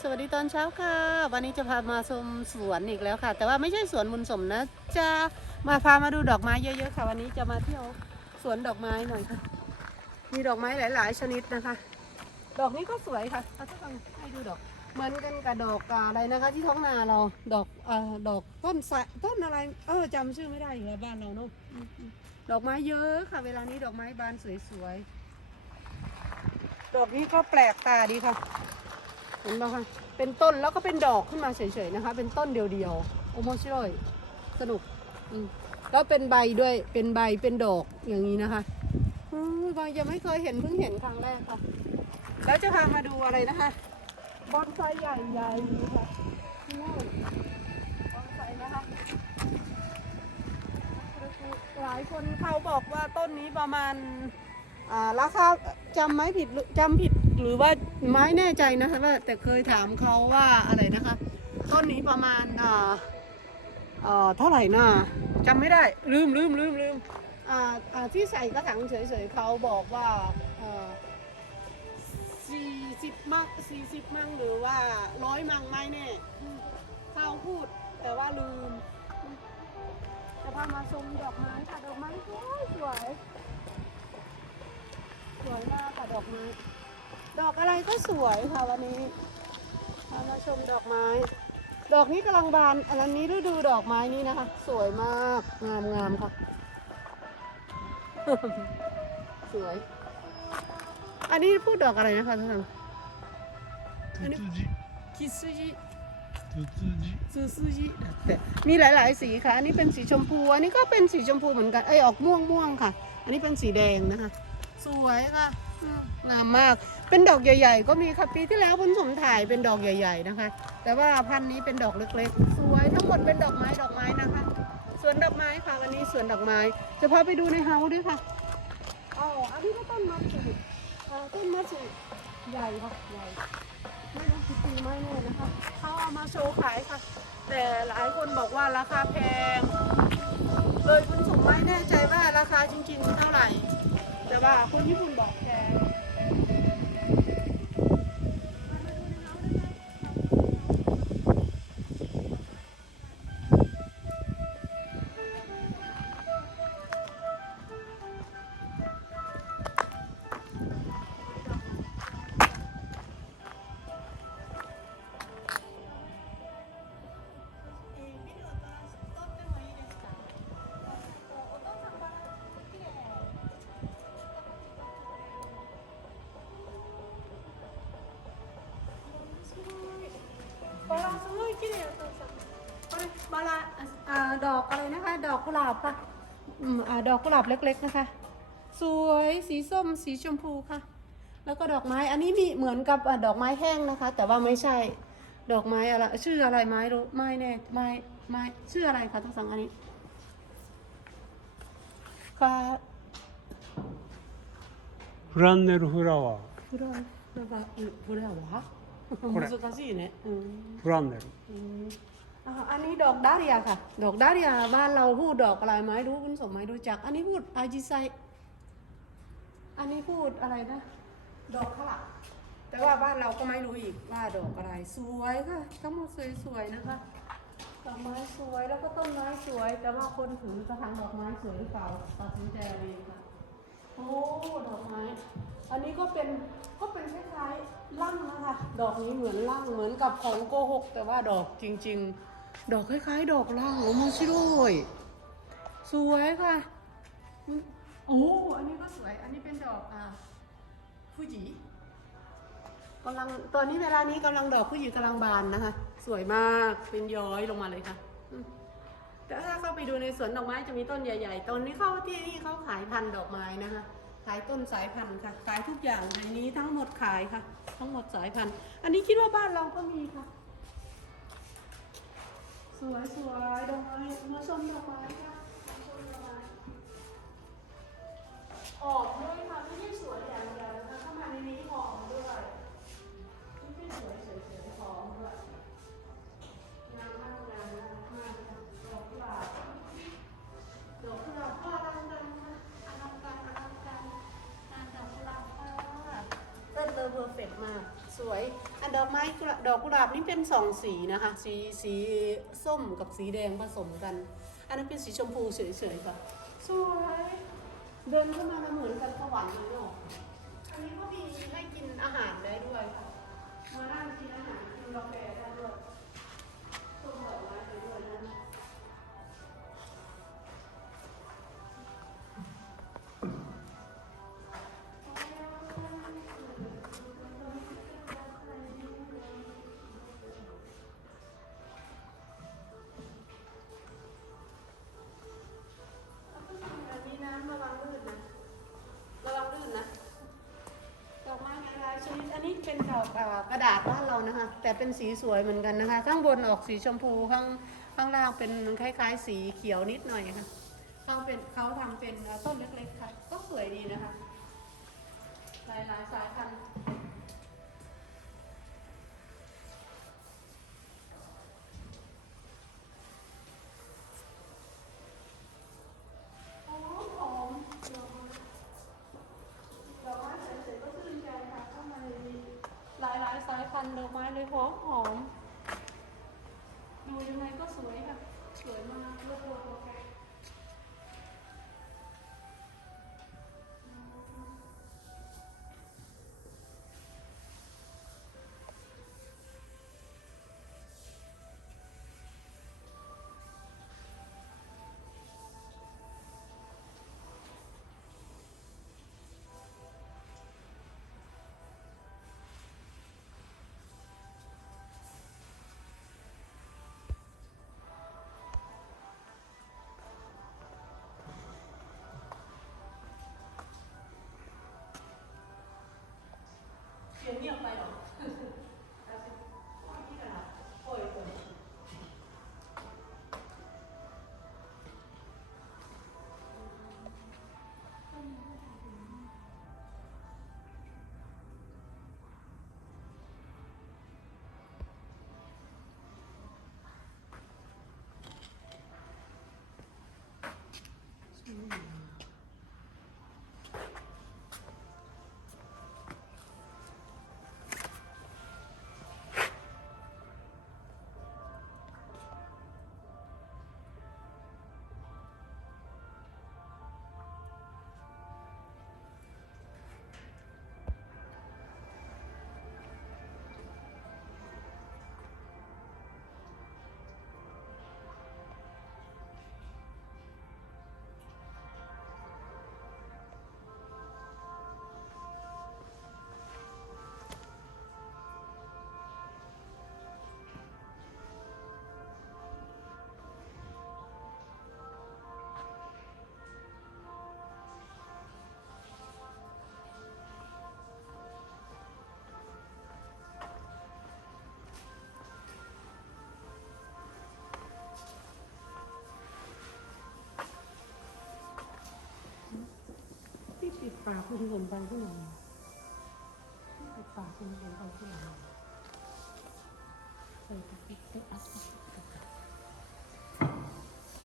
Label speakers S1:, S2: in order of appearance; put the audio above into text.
S1: สวัสดีตอนเช้าค่ะ วันนี้จะพามาชมสวนอีกแล้วค่ะ แต่ว่าไม่ใช่สวนบุญสมนะ จะมาพามาดูดอกไม้เยอะๆค่ะ วันนี้จะมาเที่ยวสวนดอกไม้หน่อยค่ะ มีดอกไม้หลายๆ ชนิดนะคะ ดอกนี้ก็สวยค่ะเอาจะฟังให้ดูดอกเหมือนกันกับดอกอะไรนะคะ ที่ท้องนาเราดอกเอ่อดอกต้นสะต้นอะไร เออจำชื่อไม่ได้อีกแล้วบ้านเราเนอะดอกไม้เยอะค่ะ เวลานี้ดอกไม้บานสวยๆดอกนี้ก็แปลกตาดีค่ะ เห็นไหมคะเป็นต้นแล้วก็เป็นดอกขึ้นมาเฉยๆนะคะ เป็นต้นเดียวๆโอโมชิโร่สนุกอืมแล้วเป็นใบด้วยเป็นใบเป็นดอกอย่างนี้นะคะบางยังไม่เคยเห็นเพิ่งเห็นครั้งแรกค่ะ แล้วจะพามาดูอะไรนะคะบอนไซใหญ่ๆนี่ค่ะนู่นบอนไซนะคะหลายคนเขาบอกว่าต้นนี้ประมาณ อ่าราคาจำไม่ผิดจำผิดหรือว่าไม้แน่ใจนะคะว่าแต่เคยถามเขาว่าอะไรนะคะ ต้นนี้ประมาณอ่าอ่าเท่าไหร่นะจำไม่ได้ลืมลืมลืมลืมอ่าอ่าที่ใส่กระถางเฉยๆเขาบอกว่าสี่สิบมั่งสี่สิบมั่งหรือว่าร้อยมั่งไม่แน่เขาพูดแต่ว่าลืมอืมจะพามาชมดอกไม้ค่ะดอกไม้สวยสวย สวยมากค่ะดอกไม้ ดอกอะไรก็สวยค่ะวันนี้มามาชมดอกไม้ ดอกนี้กำลังบาน อันนี้ฤดูดอกไม้นี้นะคะ สวยมาก งามงามค่ะ สวย อันนี้พูดดอกอะไรนะคะท่าน
S2: อันนี้
S1: คิสุจิซูซูจิมีหลาย ๆ สีค่ะ อันนี้เป็นสีชมพู อันนี้ก็เป็นสีชมพูเหมือนกัน เอ้ยออกม่วงม่วงค่ะ อันนี้เป็นสีแดงนะคะ สวยค่ะอืมงามมาก เป็นดอกใหญ่ ๆ ก็มีค่ะปีที่แล้วคุณสมถ่ายเป็นดอกใหญ่ ๆนะคะ แต่ว่าพันธุ์นี้เป็นดอกเล็กๆ สวยทั้งหมดเป็นดอกไม้ดอกไม้นะคะสวนดอกไม้ค่ะวันนี้สวนดอกไม้ จะพาไปดูในเฮาส์ด้วยค่ะอ๋ออันนี้ก็ต้นมัตสึอ่าต้นมัตสึใหญ่ค่ะใหญ่ไม่รู้กี่ปีไม่แน่นะคะเขาเอามาโชว์ขายค่ะ แต่หลายคนบอกว่าราคาแพง เลยคุณสมไม่แน่ แต่ว่าค อ่าดอกอะไรนะคะ ดอกกุหลาบค่ะอืมอ่าดอกกุหลาบเล็ก ๆนะคะ สวยสีส้มสีชมพูค่ะ แล้วก็ดอกไม้อันนี้มีเหมือนกับอ่าดอกไม้แห้งนะคะ แต่ว่าไม่ใช่ดอกไม้อะไรชื่ออะไรไม้รู้ไม่แน่ไม่ไม่ชื่ออะไรคะทั้งสองอันนี้ค่ะ
S2: フランネルフラワー
S1: フラフラフラワ
S2: これ
S1: 難しいねうん
S2: フランネル
S1: อืม อ่าอันนี้ดอกดาเรียค่ะ ดอกดาเรียบ้านเราพูดดอกอะไรไหมรู้คุณสมไหมรู้จัก อันนี้พูดอาจิไซ อันนี้พูดอะไรนะ ดอกขลักแต่ว่าบ้านเราก็ไม่รู้อีกว่าดอกอะไร สวยค่ะทั้งหมดสวยๆนะคะดอกไม้สวยแล้วก็ต้นไม้สวย แต่ว่าคนถือกระถางดอกไม้สวยหรือเปล่าตัดสินใจเอาเองค่ะโอ้ดอกไม้ อันนี้ก็เป็นก็เป็นคล้ายๆลั่งนะคะ ดอกนี้เหมือนลั่งเหมือนกับของโกหก แต่ว่าดอกจริง ๆ ดอกคล้ายๆ ดอกลั่งโอ้โมชิโร่ยสวยค่ะอืมโอ้อันนี้ก็สวย อันนี้เป็นดอกอ่าฟูจิกำลังตอนนี้เวลานี้กำลังดอกฟูจิกำลังบานนะคะ สวยมากเป็นย้อยลงมาเลยค่ะอืมแต่ถ้าเข้าไปดูในสวนดอกไม้จะมีต้นใหญ่ๆต้นนี้เข้าที่นี่เขาขายพันธุ์ดอกไม้นะคะ ขายต้นสายพันธุ์ค่ะ ขายทุกอย่างในนี้ทั้งหมดขายค่ะ ทั้งหมดสายพันธุ์ อันนี้คิดว่าบ้านเราก็มีค่ะ สวยสวยๆดอกไม้มาชมดอกไม้ค่ะมาชมดอกไม้ออกด้วยค่ะไม่ใช่สวยอย่างเดียวนะคะเข้ามาในนี้หอมด้วย อันดอกไม้กุหลาบดอกกุหลาบนี่เป็นสองสีนะคะ สีสีส้มกับสีแดงผสมกัน อันนั้นเป็นสีชมพูเฉยๆค่ะสวยเดินเข้ามาแล้วเหมือนกับสวรรค์เลยเนาะอันนี้ก็มีให้กินอาหารได้ด้วยค่ะมานั่งกินอาหารกินกาแฟได้ด้วย อันนี้เป็นดอกเอ่อกระดาษบ้านเรานะคะ แต่เป็นสีสวยเหมือนกันนะคะ ข้างบนออกสีชมพูข้างข้างล่างเป็นคล้าย ๆ สีเขียวนิดหน่อยค่ะเขาเป็นเขาทำเป็นต้นเล็กๆค่ะ ก็สวยดีนะคะหลายๆสายพันธุ์ หอมหอมดอกไม้สวยๆก็ชื่นใจค่ะเข้ามาในนี้หลายหลายๆสายพันธุ์ดอกไม้ เลยหอมหอมดูยังไงก็สวยค่ะ สวยมากเลือกตัว ตัวแก ป่าคุณผมไปที่ไหนที่ปิดปากคุณเห็นไปที่ไหนใส่ตะปิดเตะอัด